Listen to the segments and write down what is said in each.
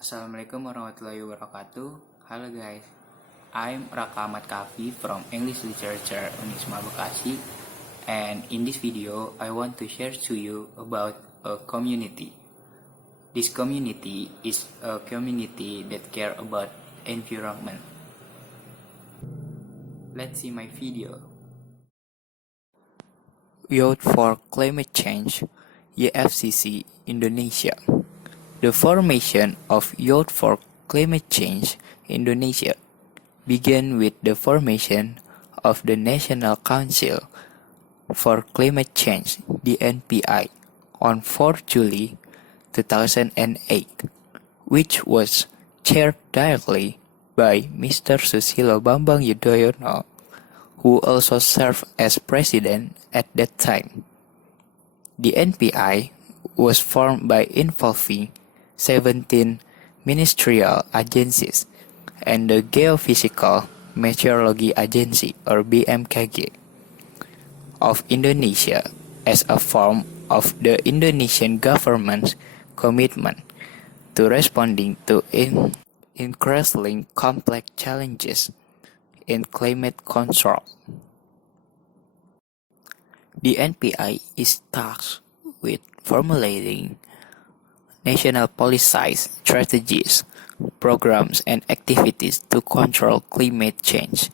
Assalamualaikum warahmatullahi wabarakatuh. Halo guys, I'm Raka Ahmad Kafi from English Literature Unisma Bekasi, and in this video I want to share to you about a community. This community is a community that care about environment. Let's see my video. Youth for Climate Change, YFCC Indonesia. The formation of Youth for Climate Change Indonesia began with the formation of the National Council for Climate Change (DNPI) on 4 July 2008, which was chaired directly by Mr. Susilo Bambang Yudhoyono, who also served as president at that time. The NPI was formed by involving 17 ministerial agencies and the Geophysical Meteorology Agency or BMKG of Indonesia as a form of the Indonesian government's commitment to responding to increasingly complex challenges in climate control. The NPI is tasked with formulating national policy strategies, programs, and activities to control climate change.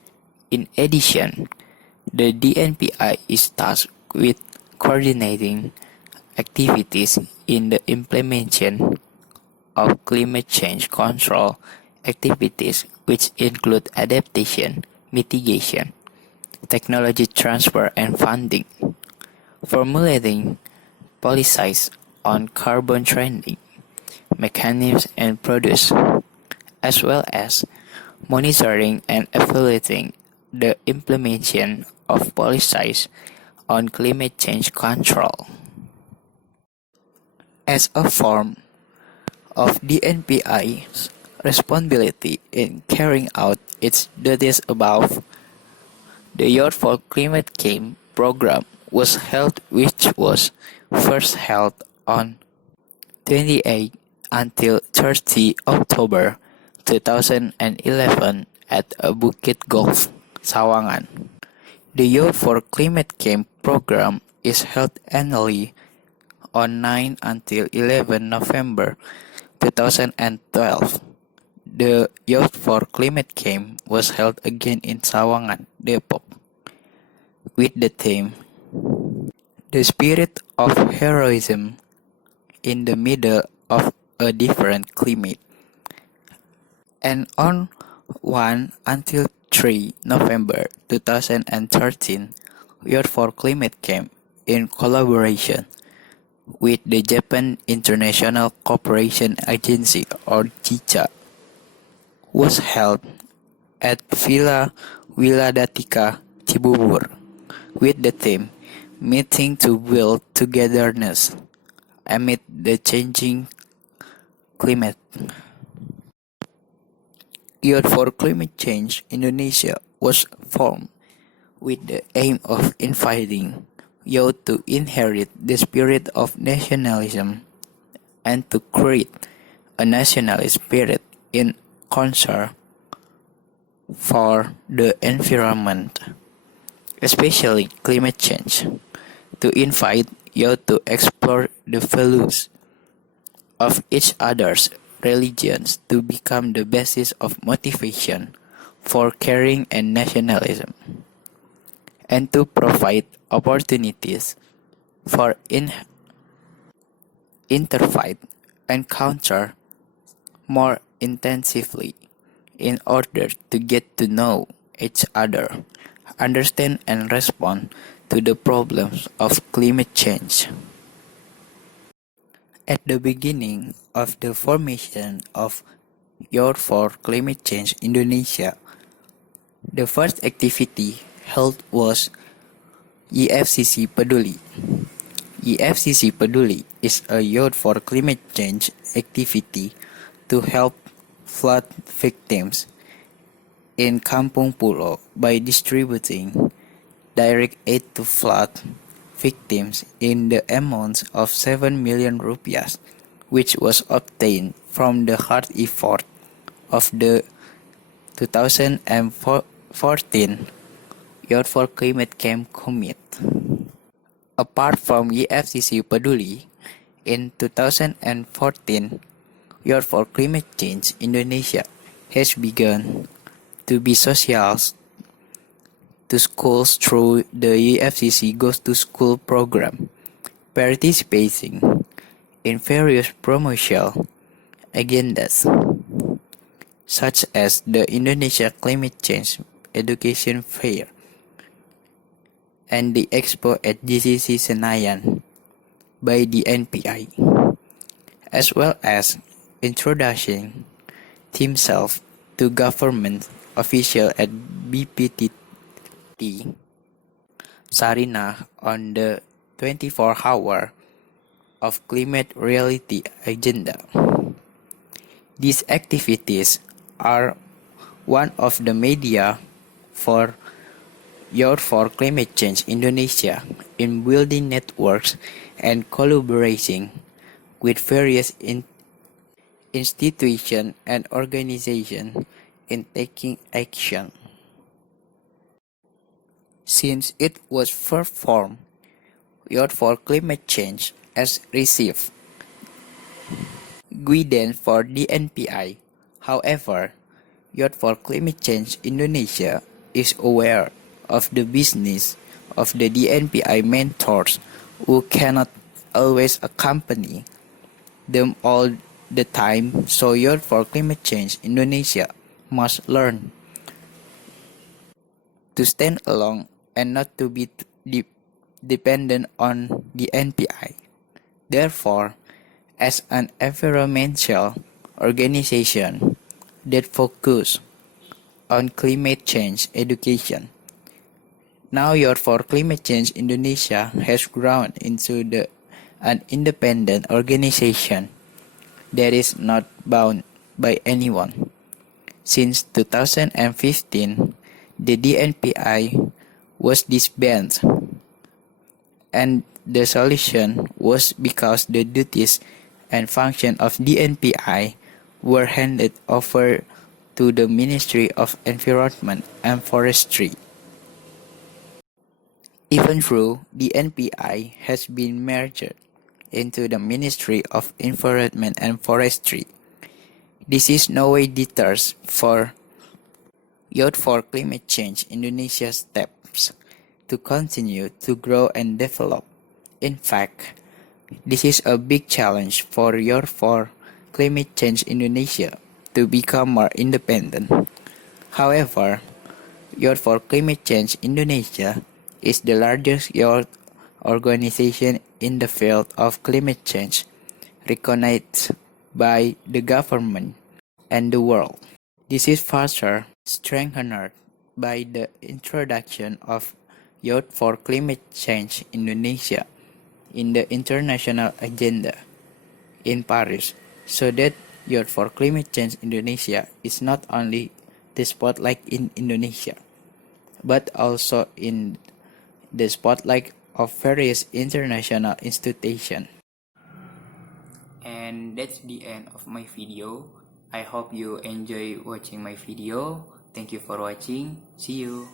In addition, the DNPI is tasked with coordinating activities in the implementation of climate change control activities, which include adaptation, mitigation, technology transfer, and funding, formulating policies on carbon trading mechanisms and produce, as well as monitoring and evaluating the implementation of policies on climate change control. As a form of the NPI's responsibility in carrying out its duties above, the Youth for Climate Change program was held, which was first held on 28 until 30 October 2011 at Bukit Golf, Sawangan. The Youth for Climate Change program is held annually on 9 until 11 November 2012. The Youth for Climate Change was held again in Sawangan, Depok, with the theme "The Spirit of Heroism in the Middle of a Different Climate." And on 1 until 3 November 2013, Youth for Climate Change, in collaboration with the Japan International Cooperation Agency or JICA, was held at Villa Wiladatika, Cibubur, with the theme "Meeting to Build Togetherness Amid the Changing Climate." Youth for Climate Change Indonesia was formed with the aim of inviting youth to inherit the spirit of nationalism and to create a nationalist spirit in concern for the environment, especially climate change, to invite youth to explore the values of each other's religions to become the basis of motivation for caring and nationalism, and to provide opportunities for interfaith encounter more intensively in order to get to know each other, understand and respond to the problems of climate change. At the beginning of the formation of Youth for Climate Change Indonesia, the first activity held was YFCC Peduli. YFCC Peduli is a Youth for Climate Change activity to help flood victims in Kampung Pulo by distributing direct aid to flood victims in the amount of 7 million rupiah, which was obtained from the hard effort of the 2014 Youth for Climate Camp Commit. Apart from YFCC Peduli, in 2014, Youth for Climate Change Indonesia has begun to be social to schools through the YFCC Goes to School program, participating in various promotional agendas, such as the Indonesia Climate Change Education Fair and the Expo at GCC Senayan by the NPI, as well as introducing himself to government official at BPTT Sarinah on the 24-hour of climate reality agenda. These activities are one of the media for Youth for Climate Change Indonesia in building networks and collaborating with various institutions and organizations in taking action. Since it was first formed, Youth for Climate Change has received guidance for the NPI. However, Youth for Climate Change Indonesia is aware of the business of the DNPI mentors who cannot always accompany them all the time, so Youth for Climate Change Indonesia must learn to stand alone and not to be dependent on the NPI. Therefore, as an environmental organization that focuses on climate change education, now Youth for Climate Change Indonesia has grown into an independent organization that is not bound by anyone. Since 2015, the DNPI was disbanded, and the solution was because the duties and function of DNPI were handed over to the Ministry of Environment and Forestry. Even though the NPI has been merged into the Ministry of Environment and Forestry, this is no way deters for Youth for Climate Change Indonesia's steps to continue to grow and develop. In fact, this is a big challenge for Youth for Climate Change Indonesia to become more independent. However, Youth for Climate Change Indonesia is the largest youth organization in the field of climate change, recognized by the government and the world. This is further strengthened by the introduction of Youth for Climate Change Indonesia in the international agenda in Paris, so that Youth for Climate Change Indonesia is not only the spotlight in Indonesia, but also in the spotlight of various international institutions. And that's the end of my video. I hope you enjoy watching my video. Thank you for watching. See you.